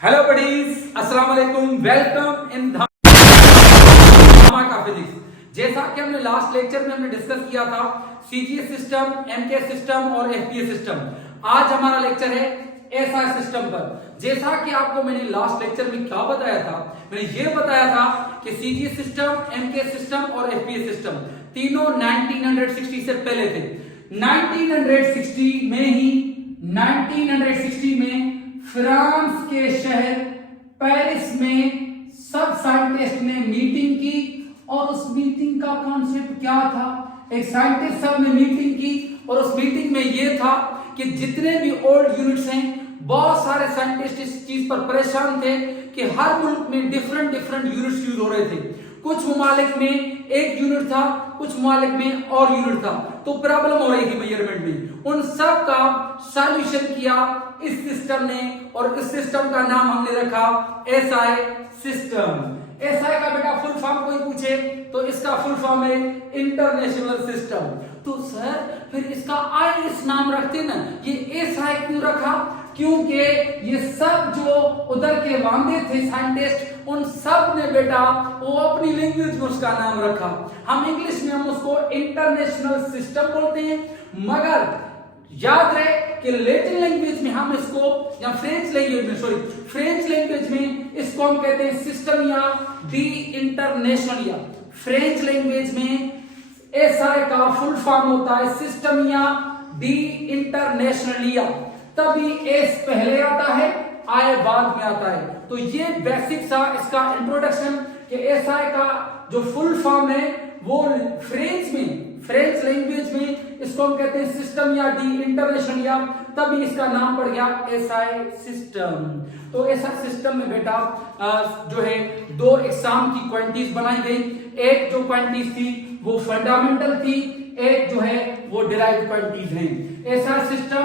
Hello buddies, अस्सलाम वालेकुम, welcome in धमाका फिजिक्स। जैसा कि हमने लास्ट लेक्चर में हमने डिस्कस किया था सीजीएस सिस्टम, एमके सिस्टम और एफपीएस सिस्टम। आज हमारा लेक्चर है एसआई सिस्टम पर। जैसा कि आपको मैंने लास्ट लेक्चर में क्या बताया था, मैंने ये बताया था कि सीजीएस सिस्टम, एमके सिस्टम और एफपीएस सिस्टम तीनों 1960 से पहले थे। 1960 में फ्रांस के शहर पेरिस में सब साइंटिस्ट ने मीटिंग की और उस मीटिंग का कॉन्सेप्ट क्या था? एक साइंटिस्ट सब ने मीटिंग की और उस मीटिंग में यह था कि जितने भी ओल्ड यूनिट्स हैं, बहुत सारे साइंटिस्ट इस चीज पर परेशान थे कि हर मुल्क में डिफरेंट यूनिट्स यूज हो रहे थे। कुछ ममालिक में एक यूनिट था, कुछ ममालिक में और यूनिट था, तो प्रॉब्लम हो रही थी मेजरमेंट में। उन सब का सॉल्यूशन किया इस सिस्टम ने और इस सिस्टम का नाम हमने रखा एसआई सिस्टम। एसआई का बेटा फुल फॉर्म कोई पूछे तो इसका फुल फॉर्म है इंटरनेशनल सिस्टम। तो सर फिर इसका आईएस नाम रखते ना, ये एसआई क्यों रखा? क्योंकि ये सब जो उधर के वांदे थे साइंटिस्ट, उन सब ने बेटा वो अपनी लैंग्वेज में उसका नाम रखा। हम इंग्लिश में हम उसको इंटरनेशनल सिस्टम बोलते हैं, मगर याद रहे कि लैटिन लैंग्वेज में हम इसको, या फ्रेंच लैंग्वेज में इसको हम कहते हैं सिस्टम या दी इंटरनेशनल। या फ्रेंच लैंग्वेज में एसआई का फुल फॉर्म होता है सिस्टम या दी इंटरनेशनलिया। तभी एस पहले आता है, आय बाद में आता है। तो ये बेसिक सा इसका इंट्रोडक्शन कि एसआई का जो फुल फॉर्म है वो फ्रेंच लैंग्वेज में इसको हम कहते हैं सिस्टम या दी इंटरनेशनल, या तभी इसका नाम पड़ गया एसआई सिस्टम। तो एसआई सिस्टम में बेटा जो है दो एग्जाम की क्वांटिटीज बनाई गई। एक जो क्वांटिटीज थी वो फंडामेंटल थी, एक जो है वो डिराइव्ड क्वांटिटीज हैं। एसआई सिस्टम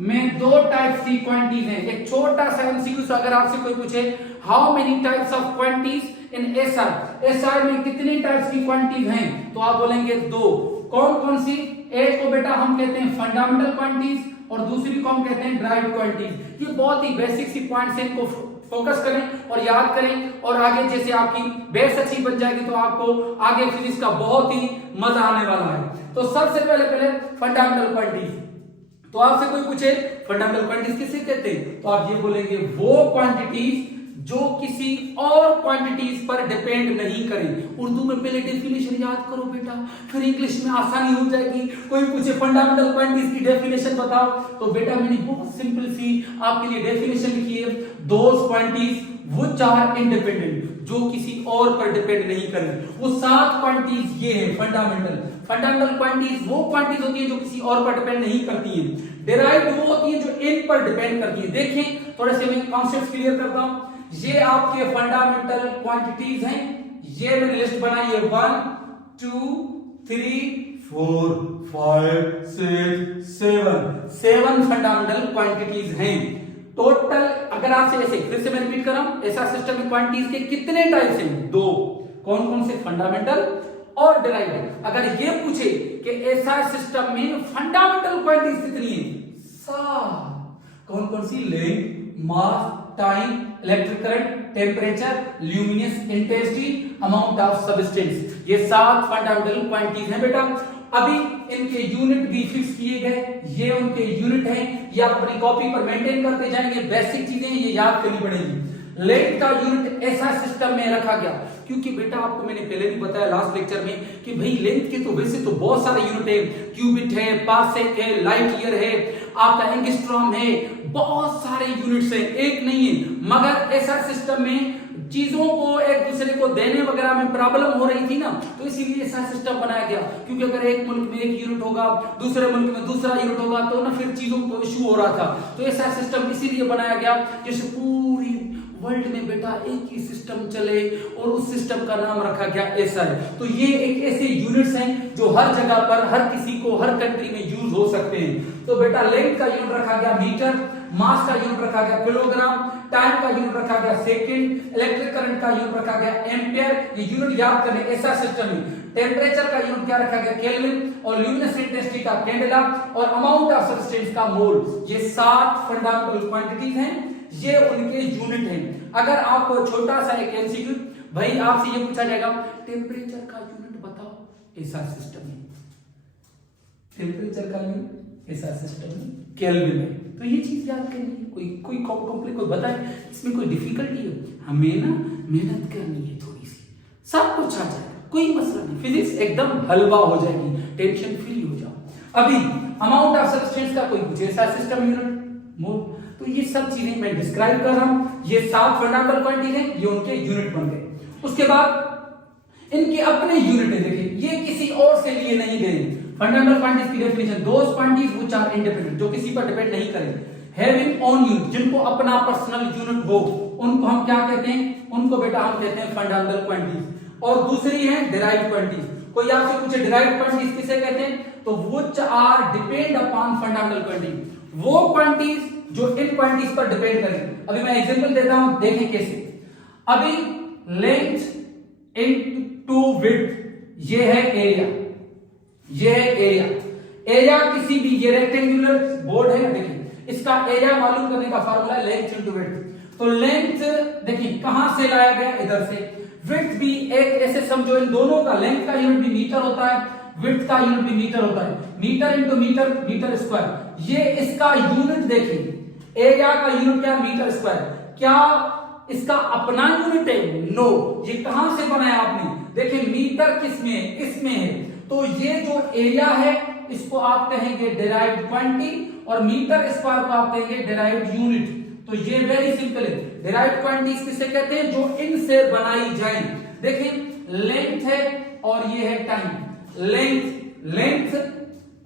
में दो टाइप्स की क्वांटिटीज हैं। एक छोटा सा एमसीक्यू अगर आपसे कोई पूछे how many types of quantities in SI, SI में कितनी टाइप्स की क्वांटिटीज हैं, तो आप बोलेंगे दो। कौन कौन सी? एक को बेटा हम कहते हैं फंडामेंटल क्वांटिटीज और दूसरी को हम कहते हैं डिराइव्ड क्वांटिटीज। ये बहुत ही बेसिक सी पॉइंट्स हैं, इनको फोकस करें और याद करें, और आगे जैसे आपकी बेस अच्छी बन जाएगी तो आपको आगे फिजिक्स का बहुत ही मजा आने वाला है। तो सबसे पहले फंडामेंटल क्वांटिटीज। तो आपसे कोई पूछे फंडामेंटल क्वांटिटीज किसे कहते हैं, तो आप ये बोलेंगे वो क्वांटिटीज जो किसी और क्वांटिटीज पर डिपेंड नहीं करें। उर्दू में पहले डेफिनेशन याद करो बेटा, फिर इंग्लिश में आसानी हो जाएगी। कोई पूछे फंडामेंटल क्वांटिटीज की डेफिनेशन बताओ, तो बेटा मैंने बहुत सिंपल सी आपके लिए डेफिनेशन लिखी है, those quantities which are independent, जो किसी और पर डिपेंड नहीं करें। वो 7 क्वांटिटीज ये है फंडामेंटल क्वांटिटीज वो क्वांटिटीज होती है जो किसी और पर डिपेंड नहीं करती हैं। डिराइव्ड वो होती है जो इन पर डिपेंड करती है। देखिए थोड़े से मैं कॉन्सेप्ट क्लियर करता हूं। ये आपके फंडामेंटल क्वांटिटीज हैं, ये मैंने लिस्ट बनाई है 1 2 3 4 5 6 7 फंडामेंटल क्वांटिटीज हैं टोटल। अगर आपसे ऐसे फिर से मैं रिपीट कर रहा हूं, ऐसा सिस्टम में क्वांटिटीज के कितने टाइप्स हैं? 2। कौन कौन से? फंडामेंटल और डिराइव्ड। अगर ये पूछे कि ऐसा सिस्टम में फंडामेंटल क्वांटिटीज कितनी है? 7। कौन कौन सी? Length, mass, time, electric current, temperature, luminous intensity, amount of substance. ये 7 फंडामेंटल क्वांटिटीज हैं बेटा। अभी इनके यूनिट भी फिक्स किए गए, ये उनके यूनिट हैं, ये आप अपनी कॉपी पर मेंटेन करते जाएंगे। बेसिक चीजें ये याद करनी पड़ेगी। लेंथ का यूनिट ऐसा सिस्टम में रखा गया क्योंकि बेटा आपको मैंने पहले भी बताया लास्ट लेक्चर में कि भाई लेंथ के तो वैसे तो बहुत सारे यूनिट है, क्यूबिट है, पार्सेक है, लाइट ईयर है, आपका एंगस्ट्रॉम है, बहुत सारे यूनिट्स हैं, एक नहीं है। मगर ऐसा सिस्टम में चीजों को एक दूसरे को देने वगैरह में प्रॉब्लम हो रही थी ना, तो इसीलिए ऐसा सिस्टम बनाया गया। क्योंकि अगर एक मुल्क में एक यूनिट होगा, दूसरे मुल्क में दूसरा यूनिट होगा, तो ना फिर चीजों को इश्यू हो रहा था। तो ऐसा सिस्टम इसीलिए बनाया गया जैसे पूरी वर्ल्ड में बेटा एक ही सिस्टम चले, और उस सिस्टम का नाम रखा गया एसआई। तो ये एक ऐसे यूनिट्स हैं जो हर जगह पर हर किसी को हर कंट्री में यूज हो सकते हैं। तो बेटा लेंथ का यूनिट रखा गया मीटर, मास का यूनिट रखा गया किलोग्राम, टाइम का यूनिट रखा गया सेकंड, इलेक्ट्रिक करंट का यूनिट रखा गया एम्पियर। ये यूनिट याद करने ऐसा सिस्टम है। टेम्परेचर का यूनिट क्या रखा गया? केल्विन, और ल्यूमिनस इंटेंसिटी का कैंडेला, और अमाउंट ऑफ सब्सटेंस का मोल। ये 7 फंडामेंटल क्वांटिटीज हैं, ये उनके यूनिट हैं। अगर आप छोटा सा एक एमसीक्यू, भाई आपसे ये पूछा जाएगा टेम्परेचर का यूनिट बताओ, ऐसा सिस्टम है, टेम्परेचर का यूनिट ऐसा सिस्टम है केल्विन में। तो ये चीज याद करनी है, कोई कॉम्प्लेक्स कोई बताए इसमें कोई डिफिकल्टी है, हमें ना मेहनत करनी है थोड़ी सी, सब कुछ आ जाएगा, कोई मसला नहीं, फिजिक्स एकदम हलवा हो जाएगी, टेंशन फ्री हो जाओ। अभी अमाउंट ऑफ सब्सटेंस का कोई पूछे ऐसा सिस्टम यूनिट मोल, तो ये सब चीजें मैं डिस्क्राइब कर रहा हूं, ये 7 फंडामेंटल क्वांटिटीज हैं, ये उनके यूनिट बन गए। उसके बाद इनके अपने यूनिट है, देखिए ये किसी और से लिए नहीं गए। फंडामेंटल क्वांटिटीज की definition, those quantities which are independent, जो किसी पर डिपेंड नहीं करें, हैविंग ओन यूनिट, जिनको अपना पर्सनल यूनिट हो, उनको हम क्या कहते हैं, उनको बेटा हम कहते हैं फंडामेंटल क्वांटिटीज। और दूसरी है डिराइव्ड क्वांटिटीज। कोई आपसे पूछे डिराइव्ड क्वांटिटीज किसे कहते हैं, तो which are depend upon fundamental quantities, वो क्वांटिटीज जो इन क्वांटिटीज पर डिपेंड करें। अभी मैं एग्जांपल देता हूं, देखें कैसे। अभी लेंथ इनटू विड्थ, ये है एरिया, ये है एरिया। एरिया किसी भी, ये रेक्टेंगुलर बोर्ड है, देखिए इसका एरिया मालूम करने का फार्मूला है लेंथ इनटू विड्थ। तो लेंथ देखिए कहां से लाया गया, इधर से। विड्थ भी एक ऐसे समझो, इन दोनों का लेंथ का यूनिट भी मीटर होता है, विड्थ का यूनिट भी मीटर होता है, meter into meter, meter square. ये इसका यूनिट देखिए, एरिया का यूनिट क्या, मीटर स्क्वायर। क्या इसका अपना यूनिट है? नो। ये कहां से बनाया आपने, देखिए मीटर किसमें है, इसमें है। तो ये जो एरिया है इसको आप कहेंगे डिराइव्ड क्वांटिटी, और मीटर स्क्वायर को आप कहेंगे डिराइव्ड यूनिट। तो ये वेरी सिंपल है। डिराइव्ड क्वांटिटीज किसे कहते हैं, जो इनसे बनाई जाए। देखिए लेंथ है और ये है टाइम, लेंथ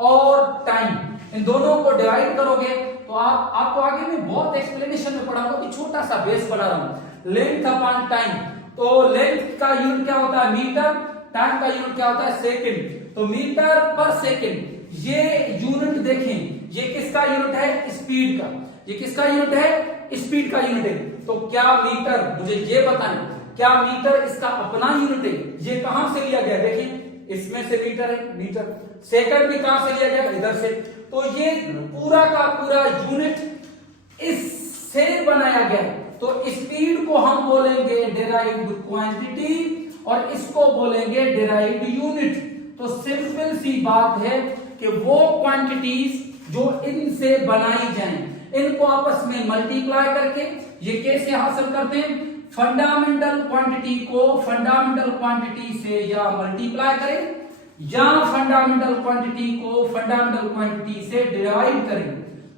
और टाइम, इन दोनों को डिवाइड करोगे तो आपको आगे में बहुत एक्सप्लेनेशन में पढ़ाऊंगा कि छोटा सा बेस बना रहा हूं। लेंथ अपॉन टाइम, तो लेंथ का यूनिट क्या होता है, मीटर, टाइम का यूनिट क्या होता है, सेकंड। तो मीटर पर सेकंड, ये यूनिट देखें, ये किसका यूनिट है, स्पीड का। ये किसका यूनिट है, स्पीड का यूनिट है। तो क्या मीटर, मुझे ये बताएं, क्या मीटर इसका अपना यूनिट है? ये कहां से लिया गया, देखिए इसमें से मीटर है, मीटर। सेकंड भी कहां से लिया गया, इधर से। तो ये पूरा का पूरा यूनिट इससे बनाया गया। तो स्पीड को हम बोलेंगे डिराइव्ड क्वांटिटी और इसको बोलेंगे डिराइव्ड यूनिट। तो सिंपल सी बात है कि वो क्वांटिटीज जो इनसे बनाई जाएं, इनको आपस में मल्टीप्लाई करके ये कैसे हासिल करते हैं, फंडामेंटल क्वांटिटी को फंडामेंटल क्वांटिटी से या मल्टीप्लाई करें, या फंडामेंटल क्वांटिटी को फंडामेंटल क्वांटिटी से डिवाइड करें।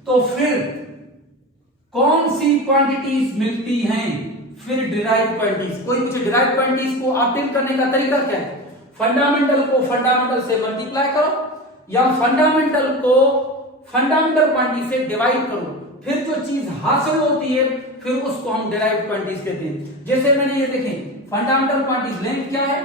तो फिर कौन सी क्वांटिटीज मिलती हैं, फिर डिराइव्ड क्वांटिटीज। कोई मुझे डिराइव्ड क्वांटिटीज को ऑब्टेन करने का तरीका क्या है, फंडामेंटल को फंडामेंटल से मल्टीप्लाई करो, या फंडामेंटल को फंडामेंटल क्वांटिटी से डिवाइड करो, फिर जो चीज हासिल होती है फिर उसको हम डिराइव्ड क्वांटिटीज कहते हैं। जैसे मैंने ये देखें, फंडामेंटल क्वांटिटीज, लेंथ क्या है,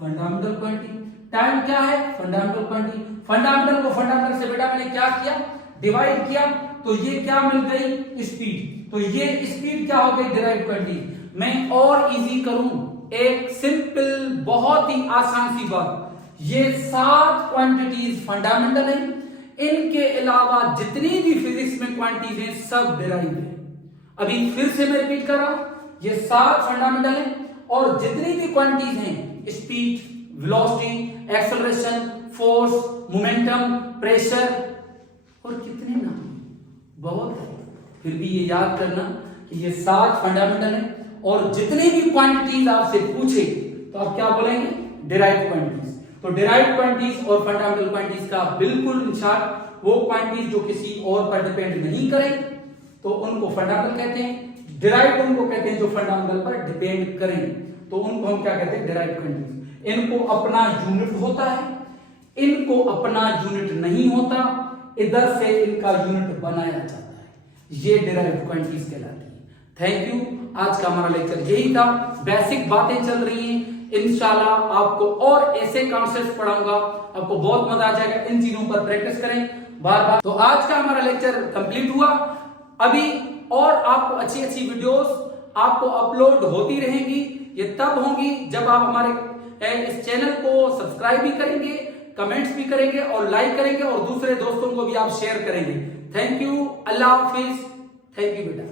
फंडामेंटल क्वांटिटी, टाइम क्या है, फंडामेंटल क्वांटिटी। फंडामेंटल को फंडामेंटल से बेटा मैंने क्या किया, डिवाइड किया, तो ये क्या मिल गई, स्पीड। तो ये स्पीड क्या हो गई, डिराइव्ड क्वांटिटी। मैं और इजी करूं, एक सिंपल बहुत ही आसान सी बात, ये 7 क्वांटिटीज फंडामेंटल है, इनके अलावा जितनी भी फिजिक्स में क्वांटिटीज हैं सब डिराइव्ड है। अभी फिर से मैं रिपीट कर रहा हूं, ये 7 फंडामेंटल है और जितनी भी क्वांटिटीज हैं, speed, velocity, acceleration, force, momentum, pressure, और कितने ना बहुत है, फिर भी ये याद करना कि ये 7 फंडामेंटल है और जितनी भी क्वांटिटीज आपसे पूछे तो आप क्या बोलेंगे, डिराइव्ड क्वांटिटीज। तो डिराइव्ड क्वांटिटीज और फंडामेंटल क्वांटिटीज का बिल्कुल इंशाल्लाह, वो क्वांटिटीज जो किसी और पर डिपेंड नहीं करें तो उनको फंडामेंटल कहते हैं, डिराइव्ड उनको कहते हैं जो फंडामेंटल पर डिपेंड करें, तो उनको हम क्या कहते हैं, डिराइव्ड क्वांटिटीज। इनको अपना यूनिट होता है, इनको अपना यूनिट नहीं होता, इधर से इनका यूनिट बनाया जाता है, ये डिराइव्ड क्वांटिटीज कहलाती है। थैंक यू, आज का हमारा लेक्चर यही था, बेसिक बातें चल रही हैं, इंशाल्लाह आपको और ऐसे कॉन्सेप्ट पढ़ाऊंगा, आपको बहुत मजा आ जाएगा, इन चीजों पर प्रैक्टिस करें बार बार। तो आज का हमारा लेक्चर कंप्लीट हुआ। अभी और आपको अच्छी अच्छी वीडियोस आपको अपलोड होती रहेंगी, ये तब होंगी जब आप हमारे इस चैनल को सब्सक्राइब भी करेंगे, कमेंट्स भी करेंगे और लाइक करेंगे और दूसरे दोस्तों को भी आप शेयर करेंगे। Thank you, Allah Hafiz, thank you बेटा।